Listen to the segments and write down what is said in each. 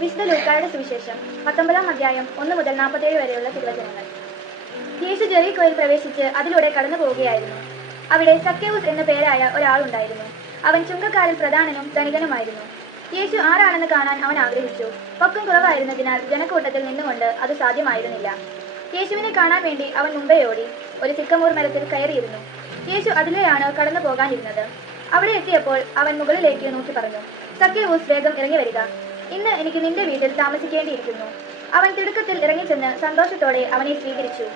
വിശുദ്ധ ലൂക്കായുടെ സുവിശേഷം 19-ാം അധ്യായം 1 മുതൽ 47 വരെയുള്ള തിരുവചനങ്ങൾ. യേശു ജെറിക്കോയിൽ പ്രവേശിച്ച് അതിലൂടെ കടന്നു പോവുകയായിരുന്നു. അവിടെ സക്കേവൂസ് എന്നു പേരായ ഒരാളുണ്ടായിരുന്നു. അവൻ ചുങ്കക്കാരിൽ പ്രധാനനും ധനികനുമായിരുന്നു. യേശു ആരാണെന്ന് കാണാൻ അവൻ ആഗ്രഹിച്ചു. പൊക്കം കുറവായിരുന്നതിനാൽ ജനക്കൂട്ടത്തിൽ നിന്നുകൊണ്ട് അത് സാധ്യമായിരുന്നില്ല. യേശുവിനെ കാണാൻ വേണ്ടി അവൻ മുമ്പേ ഓടി ഒരു സിക്കമൂർ മരത്തിൽ കയറിയിരുന്നു. യേശു അതിലെയാണ് കടന്നു പോകാനിരുന്നത്. അവിടെ എത്തിയപ്പോൾ അവൻ മുകളിലേക്ക് നോക്കി പറഞ്ഞു, സക്കേവൂസ്, വേഗം ഇറങ്ങി വരിക. ഇന്ന് എനിക്ക് നിന്റെ വീട്ടിൽ താമസിക്കേണ്ടിയിരിക്കുന്നു. അവൻ തിടുക്കത്തിൽ ഇറങ്ങിച്ചെന്ന് സന്തോഷത്തോടെ അവനെ സ്വീകരിച്ചു.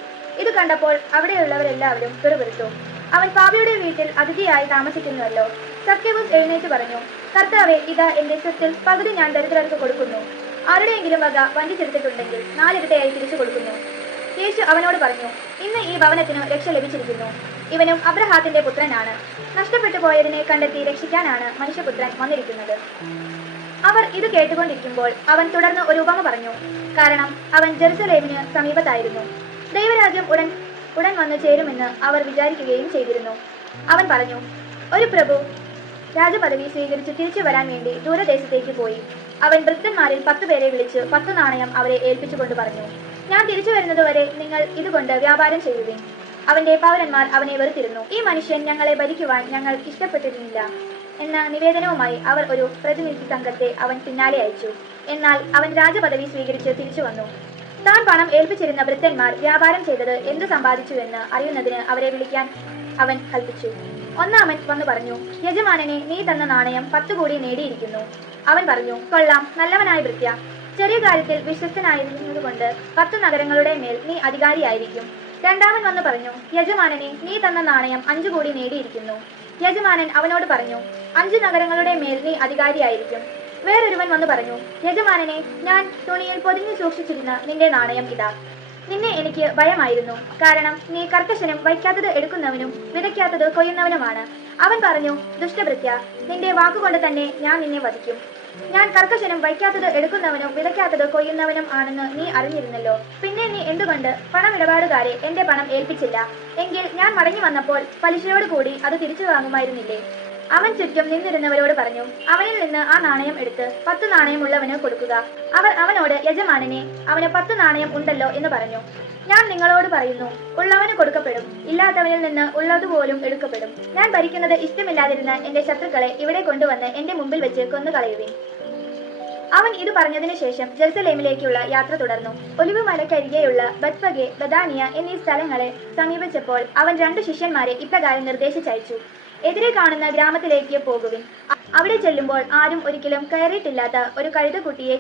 ഇത് കണ്ടപ്പോൾ അവിടെയുള്ളവരെല്ലാവരും പിറുപിറുത്തു. അവൻ പാപിയുടെ വീട്ടിൽ അതിഥിയായി താമസിക്കുന്നുവല്ലോ. സക്കേവൂസ് എഴുന്നേറ്റ് പറഞ്ഞു, കർത്താവേ, ഇതാ എന്റെ സ്വത്തിൽ പകുതി ഞാൻ ദരിദ്രർക്ക് കൊടുക്കുന്നു. ആരുടെയെങ്കിലും വക വഞ്ചിച്ചെടുത്തിട്ടുണ്ടെങ്കിൽ 4 ഇരട്ടയായി തിരിച്ചു കൊടുക്കുന്നു. യേശു അവനോട് പറഞ്ഞു, ഇന്ന് ഈ ഭവനത്തിനു രക്ഷ ലഭിച്ചിരിക്കുന്നു. ഇവനും അബ്രഹാത്തിന്റെ പുത്രനാണ്. നഷ്ടപ്പെട്ടു പോയതിനെ കണ്ടെത്തി രക്ഷിക്കാനാണ് മനുഷ്യപുത്രൻ വന്നിരിക്കുന്നത്. അവർ ഇത് കേട്ടുകൊണ്ടിരിക്കുമ്പോൾ അവൻ തുടർന്ന് ഒരു ഉപമ പറഞ്ഞു. കാരണം അവൻ ജെറുസലേമിന് സമീപത്തായിരുന്നു. ദൈവരാജ്യം ഉടൻ വന്നു ചേരുമെന്ന് അവർ വിചാരിക്കുകയും ചെയ്തിരുന്നു. അവൻ പറഞ്ഞു, ഒരു പ്രഭു രാജപദവി സ്വീകരിച്ച് തിരിച്ചു വരാൻ വേണ്ടി ദൂരദേശത്തേക്ക് പോയി. അവൻ ഭൃത്യന്മാരിൽ 10 പേരെ വിളിച്ച് 10 നാണയം അവരെ ഏൽപ്പിച്ചുകൊണ്ട് പറഞ്ഞു, ഞാൻ തിരിച്ചു വരുന്നതുവരെ നിങ്ങൾ ഇതുകൊണ്ട് വ്യാപാരം ചെയ്യുവിൻ. അവന്റെ പൗരന്മാർ അവനെ വെറുത്തിരുന്നു. ഈ മനുഷ്യൻ ഞങ്ങളെ ഭരിക്കുവാൻ ഞങ്ങൾ ഇഷ്ടപ്പെട്ടിരുന്നില്ല എന്ന നിവേദനവുമായി അവർ ഒരു പ്രതിനിധി സംഘത്തെ അവൻ പിന്നാലെ അയച്ചു. എന്നാൽ അവൻ രാജപദവി സ്വീകരിച്ച് തിരിച്ചു വന്നു. താൻ പണം ഏൽപ്പിച്ചിരുന്ന ഭൃത്യന്മാർ വ്യാപാരം ചെയ്തത് എന്ത് സമ്പാദിച്ചുവെന്ന് അറിയുന്നതിന് അവരെ വിളിക്കാൻ അവൻ കൽപ്പിച്ചു. ഒന്നാമൻ വന്നു പറഞ്ഞു, യജമാനനെ, നീ തന്ന നാണയം 10 കൂടി നേടിയിരിക്കുന്നു. അവൻ പറഞ്ഞു, കൊള്ളാം, നല്ലവനായ ഭൃത്യ. ചെറിയ കാര്യത്തിൽ വിശ്വസ്തനായിരുന്നതുകൊണ്ട് 10 നഗരങ്ങളുടെ മേൽ നീ അധികാരിയായിരിക്കും. രണ്ടാമൻ വന്നു പറഞ്ഞു, യജമാനനെ, നീ തന്ന നാണയം 5 കൂടി നേടിയിരിക്കുന്നു. യജമാനൻ അവനോട് പറഞ്ഞു, 5 നഗരങ്ങളുടെ മേൽ നീ അധികാരിയായിരിക്കും. വേറൊരുവൻ വന്നു പറഞ്ഞു, യജമാനനെ, ഞാൻ തുണിയിൽ പൊതിഞ്ഞു സൂക്ഷിച്ചിരുന്ന നിന്റെ നാണയം ഇതാ. നിന്നെ എനിക്ക് ഭയമായിരുന്നു, കാരണം നീ കർക്കശനും വയ്ക്കാത്തത് എടുക്കുന്നവനും വിതയ്ക്കാത്തത് കൊയ്യുന്നവനുമാണ്. അവൻ പറഞ്ഞു, ദുഷ്ടഭൃത്യ, നിന്റെ വാക്കുകൊണ്ട് തന്നെ ഞാൻ നിന്നെ വധിക്കും. ഞാൻ കർക്കശനും വയ്ക്കാത്തത് എടുക്കുന്നവനും വിതയ്ക്കാത്തത് കൊയ്യുന്നവനും ആണെന്ന് നീ അറിഞ്ഞിരുന്നല്ലോ. പിന്നെ നീ എന്തുകൊണ്ട് പണമിടപാടുകാരെ എന്റെ പണം ഏൽപ്പിച്ചില്ല? എങ്കിൽ ഞാൻ മടങ്ങി വന്നപ്പോൾ പലിശയോട് കൂടി അത് തിരിച്ചു വാങ്ങുമായിരുന്നില്ലേ? അവൻ ചുറ്റും നിന്നിരുന്നവരോട് പറഞ്ഞു, അവനിൽ നിന്ന് ആ നാണയം എടുത്ത് 10 നാണയമുള്ളവന് കൊടുക്കുക. അവർ അവനോട്, യജമാനനെ, അവന് 10 നാണയം ഉണ്ടല്ലോ എന്ന് പറഞ്ഞു. ഞാൻ നിങ്ങളോട് പറയുന്നു, ഉള്ളവന് കൊടുക്കപ്പെടും, ഇല്ലാത്തവനിൽ നിന്ന് ഉള്ളതുപോലും എടുക്കപ്പെടും. ഞാൻ ഭരിക്കുന്നത് ഇഷ്ടമില്ലാതിരുന്ന എന്റെ ശത്രുക്കളെ ഇവിടെ കൊണ്ടുവന്ന് എന്റെ മുമ്പിൽ വെച്ച് കൊന്നുകളയുവിൻ. അവൻ ഇത് പറഞ്ഞതിനു ശേഷം ജെറുസലേമിലേക്കുള്ള യാത്ര തുടർന്നു. ഒലിവ് മലക്കരികെയുള്ള ബത്ഫഗെ, ബദാനിയ എന്നീ സ്ഥലങ്ങളെ സമീപിച്ചപ്പോൾ അവൻ 2 ശിഷ്യന്മാരെ ഇപ്രകാരം നിർദ്ദേശിച്ചയച്ചു, എതിരെ കാണുന്ന ഗ്രാമത്തിലേക്ക് പോകുവിൻ. അവിടെ ചെല്ലുമ്പോൾ ആരും ഒരിക്കലും കയറിയിട്ടില്ലാത്ത ഒരു കഴുതക്കുട്ടിയെ